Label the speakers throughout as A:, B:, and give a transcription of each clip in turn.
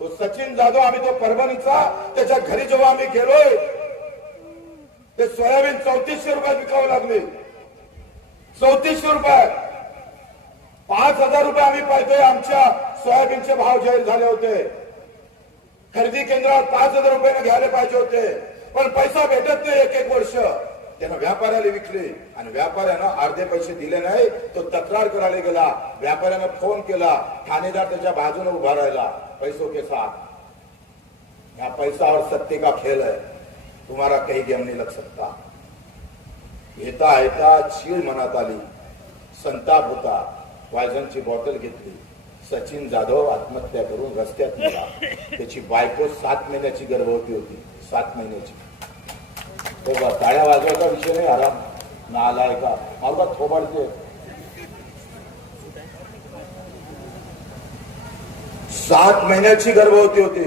A: तो सचिन जाधव आम्ही तो परभणीचा त्याच्या घरी जेव्हा आम्ही गेलोय ते सोयाबीन चौतीसशे रुपयात विकावं लागले. चौतीसशे रुपये हजार रुपये आम्ही पाहतोय. आमच्या सोयाबीनचे भाव जाहीर झाले होते. खरेदी केंद्रावर पाच हजार रुपयाने घ्यायला पाहिजे होते. पण पैसा भेटत नाही एक एक वर्ष. त्यानं व्यापाऱ्याला विकले आणि व्यापाऱ्यानं अर्धे पैसे दिले नाही तो तक्रार करायला गेला. व्यापाऱ्यानं फोन केला. ठाणेदार त्याच्या बाजूने उभा राहिला. पैसो के साथ. या पैसा और सत्य का खेल है तुम्हारा काही गेम नाही लग सकता. येता येता चीड मनात आली. संताप होता. पॉयझनची बॉटल घेतली. सचिन जाधव आत्महत्या करून रस्त्यात गेला. त्याची बायको सात महिन्याची गर्भवती होती. सात महिन्याची. तो बा टाळ्या वाजवायचा विषय नाही आराम. ना आलाय का मला थोबाडते सात महिन्याची गर्भवती होती.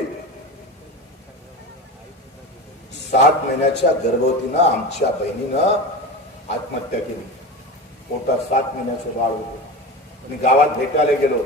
A: सात महिन्याच्या गर्भवतीनं आमच्या बहिणीनं आत्महत्या केली. पोटात सात महिन्याचं बाळ होतं. मी गावात भेटायला गेलो.